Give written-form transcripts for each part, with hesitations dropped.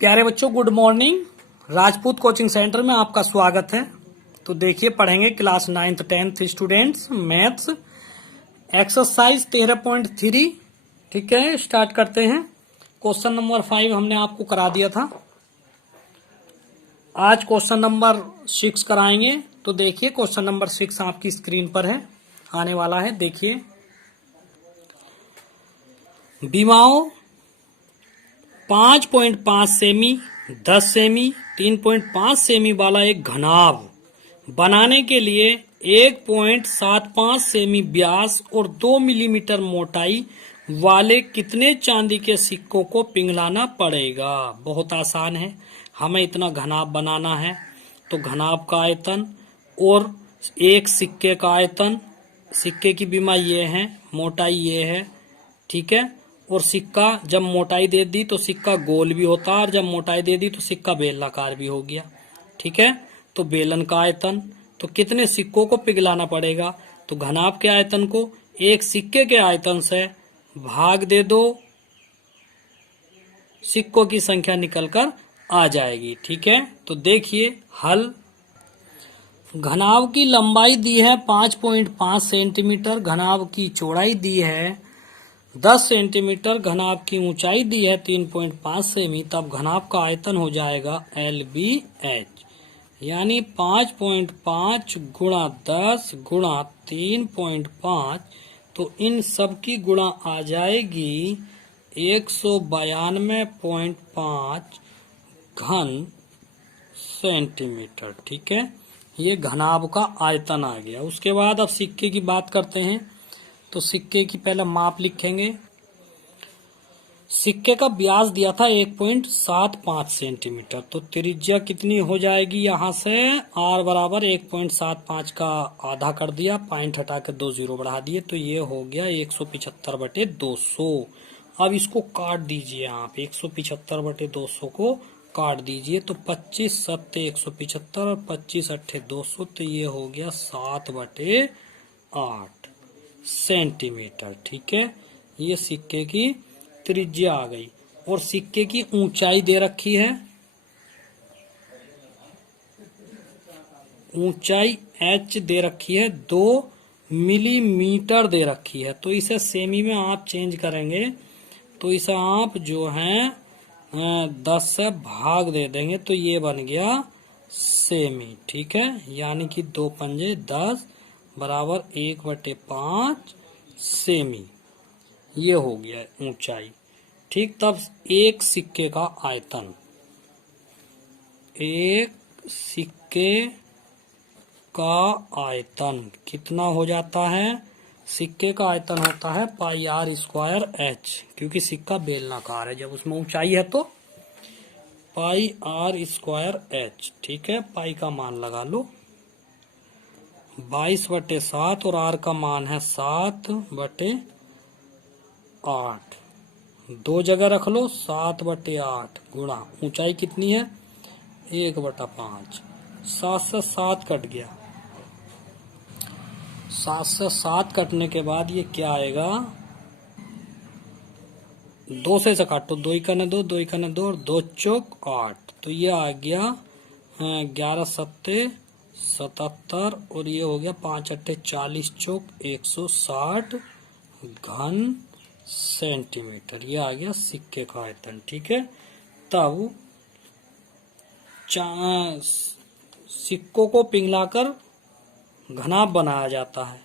प्यारे बच्चों, good morning. Rajput coaching centre में आपका स्वागत है। तो देखिए, पढ़ेंगे class 9th 10th students maths exercise 13.3। ठीक है, स्टार्ट करते हैं। क्वेश्चन नंबर 5 हमने आपको करा दिया था। आज क्वेश्चन नंबर 6 कराएंगे। तो देखिए, क्वेश्चन नंबर 6 आपकी स्क्रीन पर है, आने वाला है। देखिए, विमाओं 5.5 सेमी, 10 सेमी, 3.5 सेमी वाला एक घनाभ बनाने के लिए 1.75 सेमी व्यास और 2 मिलीमीटर मोटाई वाले कितने चांदी के सिक्कों को पिघलाना पड़ेगा। बहुत आसान है। हमें इतना घनाभ बनाना है तो घनाभ का आयतन और एक सिक्के का आयतन, सिक्के की बीमा ये है, मोटाई ये है। ठीक है, और सिक्का जब मोटाई दे दी तो सिक्का गोल भी होता है, और जब मोटाई दे दी तो सिक्का बेलनाकार भी हो गया। ठीक है, तो बेलन का आयतन, तो कितने सिक्कों को पिघलाना पड़ेगा। तो घनाभ के आयतन को एक सिक्के के आयतन से भाग दे दो, सिक्कों की संख्या निकलकर आ जाएगी। ठीक है, तो देखिए हल। घनाभ की लंबाई दी है 5.5 सेंटीमीटर, घनाभ की चौड़ाई दी है 10 सेंटीमीटर, घनाभ की ऊंचाई दी है 3.5 सेमी। तब घनाभ का आयतन हो जाएगा LBH, यानी 5.5 गुणा 10 गुणा 3.5। तो इन सब की गुणा आ जाएगी 192.5 घन सेंटीमीटर। ठीक है, ये घनाभ का आयतन आ गया। उसके बाद अब सिक्के की बात करते हैं। तो सिक्के की पहले माप लिखेंगे। सिक्के का व्यास दिया था 1.75 सेंटीमीटर, तो त्रिज्या कितनी हो जाएगी। यहां से r बराबर 1.75 का आधा कर दिया, पॉइंट हटा के 2 जीरो बढ़ा दिए, तो ये हो गया 175/200। अब इसको काट दीजिए आप, 175/200 को काट दीजिए, तो 25 सत्ते 175 और 25 अट्ठे 200, तो ये हो गया 7/8 सेंटीमीटर। ठीक है, ये सिक्के की त्रिज्या आ गई। और सिक्के की ऊंचाई दे रखी है, ऊंचाई h दे रखी है, 2 मिलीमीटर दे रखी है। तो इसे सेमी में आप चेंज करेंगे, तो इसे आप जो है 10 से भाग दे देंगे, तो ये बन गया सेमी। ठीक है, यानी कि 2 पंजे 10 बराबर 1/5 सेमी, ये हो गया ऊंचाई। ठीक, तब एक सिक्के का आयतन, एक सिक्के का आयतन कितना हो जाता है। सिक्के का आयतन होता है πr²h, क्योंकि सिक्का बेलनाकार है, जब उसमें ऊंचाई है तो πr²h। ठीक है, पाई का मान लगा लो 22/7 और r का मान है 7/8, 2 जगह रख लो, 7/8 गुणा ऊंचाई कितनी है 1/5, 7 से 7 कट गया। 7 से 7 कटने के बाद ये क्या आएगा, 2 से काटो, 2 इकाने 2, 2 इकाने 2 और 2 चौक 8, तो ये आ गया 11 सत्ते 77 और ये हो गया 5 अट्ठे 40 चौक 160 घन सेंटीमीटर। ये आ गया सिक्के का आयतन। ठीक है, तब सिक्कों को पिघलाकर घनाभ बनाया जाता है।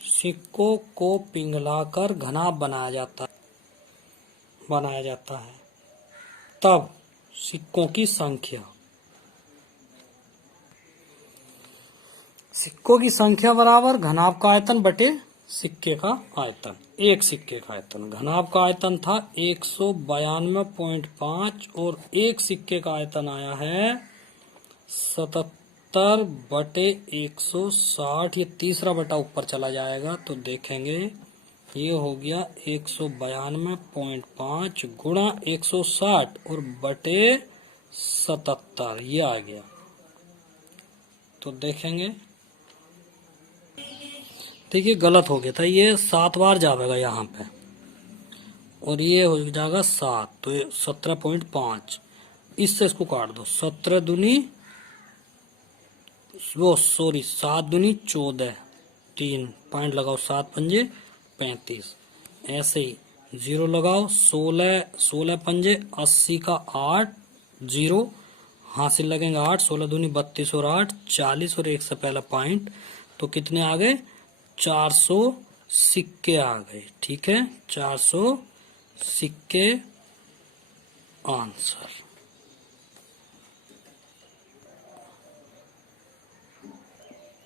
सिक्कों को पिघलाकर घनाभ बनाया जाता है। तब सिक्कों की संख्या, सिक्कों की संख्या बराबर घनाभ का आयतन बटे सिक्के का आयतन। एक सिक्के का आयतन, घनाभ का आयतन था 192.5 और एक सिक्के का आयतन आया है 77/160। ये तीसरा बटा ऊपर चला जाएगा, तो देखेंगे ये हो गया 192.5 गुणा 160 और बटे 77, ये आ गया। तो देखेंगे, देखिए गलत हो गया था, ये 7 बार जाएगा यहाँ पे, और ये हो जाएगा 7, तो ये 17.5। इससे इसको काट दो। 17 दूनी वो सॉरी 7 दूनी 14, 3 पॉइंट लगाओ, 7 पंजे 35। ऐसे ही 0 लगाओ, 16 पंजे 80 का 8, 0 हासिल लगेंगे 8, 16 दूनी 32 और 8 40, और 1 से पहला पॉइंट, तो कितने आ गए? 400 सिक्के आ गए। ठीक है, 400 सिक्के आंसर।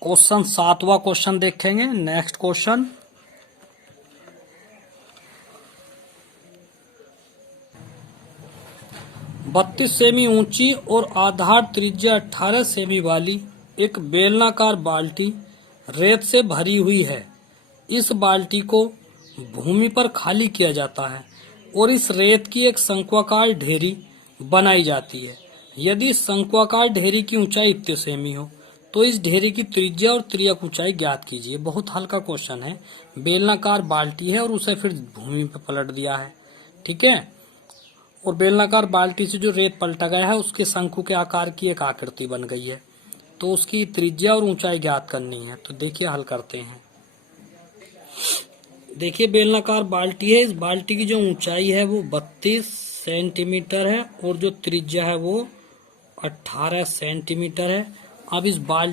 क्वेश्चन 7वां क्वेश्चन देखेंगे। नेक्स्ट क्वेश्चन, बत्तीस सेमी ऊंची और आधार त्रिज्या 18 सेमी वाली एक बेलनाकार बाल्टी रेत से भरी हुई है। इस बाल्टी को भूमि पर खाली किया जाता है और इस रेत की एक शंक्वाकार ढेरी बनाई जाती है। यदि शंक्वाकार ढेरी की ऊंचाई इतने सेमी हो तो इस ढेरी की त्रिज्या और त्रियक ऊंचाई ज्ञात कीजिए। बहुत हल्का क्वेश्चन है। बेलनाकार बाल्टी है और उसे फिर भूमि पर पलट दिया है। ठीक है, और बेलनाकार बाल्टी से जो रेत पलटा गया है उसके शंकु के आकार की एक आकृति बन गई है, तो उसकी त्रिज्या और ऊंचाई ज्ञात करनी है। तो देखिए हल करते हैं। देखिए बेलनाकार बाल्टी है, इस बाल्टी की जो ऊंचाई है वो 32 सेंटीमीटर है और जो त्रिज्या है वो 18 सेंटीमीटर है। अब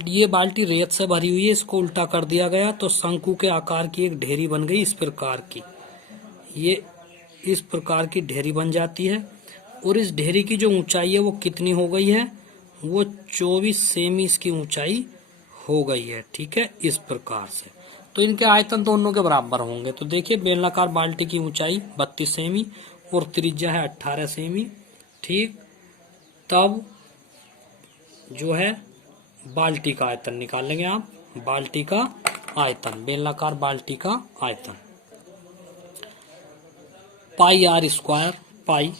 ये बाल्टी रेत से भरी हुई है, इसको उल्टा कर दिया गया तो शंकु के आकार की एक ढेरी बन गई। इस प्रकार की ये इस प्रकार की ढेरी बन जाती है और इस ढेरी की जो ऊंचाई है वो कितनी हो गई है? वो 24 सेमी इसकी ऊंचाई हो गई है। ठीक है, इस प्रकार से। तो इनके आयतन दोनों के बराबर होंगे। तो देखिए बेलनाकार बाल्टी की ऊंचाई 32 सेमी और त्रिज्या है 18 सेमी। ठीक, तब जो है बाल्टी का आयतन निकाल लेंगे आप। बाल्टी का आयतन, बेलनाकार बाल्टी का आयतन पाई आर स्क्वायर। पाई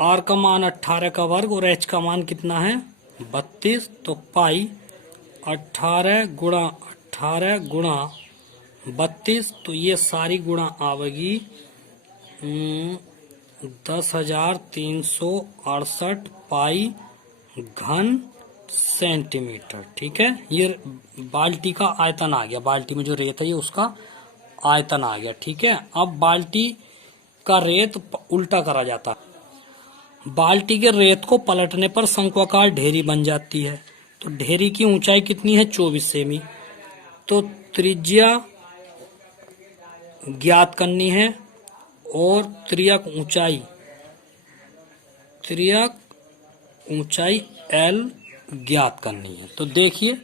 आर का मान 18 का वर्ग और एच का मान कितना है? 32। तो पाई 18 गुणा 32, तो ये सारी गुणा आवेगी 10,368 पाई घन सेंटीमीटर। ठीक है, ये बाल्टी का आयतन आ गया। बाल्टी में जो रेत है ये उसका आयतन आ गया। ठीक है, अब बाल्टी का रेत उल्टा करा जाता है। बाल्टी के रेत को पलटने पर शंक्वाकार ढेरी बन जाती है। तो ढेरी की ऊंचाई कितनी है? 24 सेमी। तो त्रिज्या ज्ञात करनी है और त्रियक ऊंचाई L ज्ञात करनी है। तो देखिए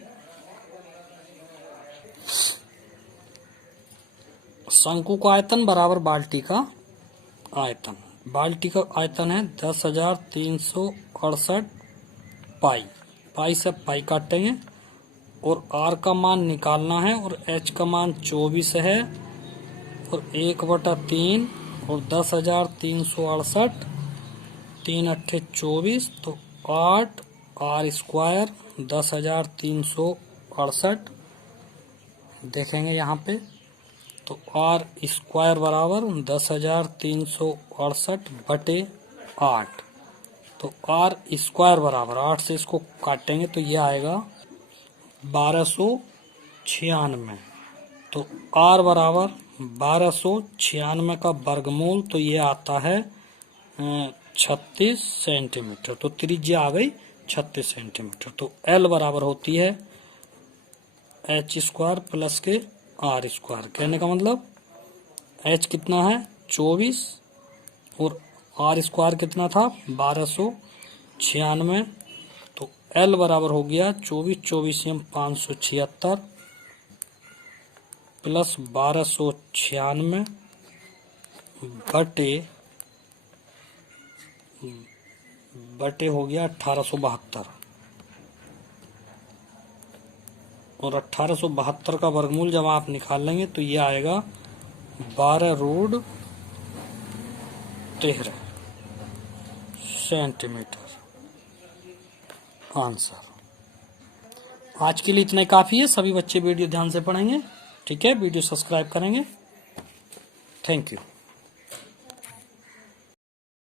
शंकु का आयतन बराबर बाल्टी का आयतन। बाल्टी का आयतन है 10,368 पाई। पाई से पाई काटेंगे और आर का मान निकालना है और एच का मान 24 है और 1/3 और 10,368 3 अट्ठे 24, तो 8 आर स्क्वायर 10,368 देखेंगे यहाँ पे। तो आर स्क्वायर बराबर 10,368 बटे 8। तो आर स्क्वायर बराबर 8 से इसको काटेंगे तो ये आएगा 1296। तो आर बराबर 1296 का वर्गमूल, तो ये आता है 36 सेंटीमीटर। तो त्रिज्या आ गई 36 सेंटीमीटर। तो एल बराबर होती है एच स्क्वायर प्लस के आर स्क्वायर। कहने का मतलब एच कितना है? 24 और आर स्क्वायर कितना था? 1296। तो एल बराबर हो गया 24 576 प्लस 1296 बटे हो गया 1872। और 1872 का वर्गमूल जब आप निकाल लेंगे तो ये आएगा 12√13 सेंटीमीटर आंसर। आज के लिए इतना ही काफी है। सभी बच्चे वीडियो ध्यान से पढ़ेंगे। ठीक है, वीडियो सब्सक्राइब करेंगे। Thank you.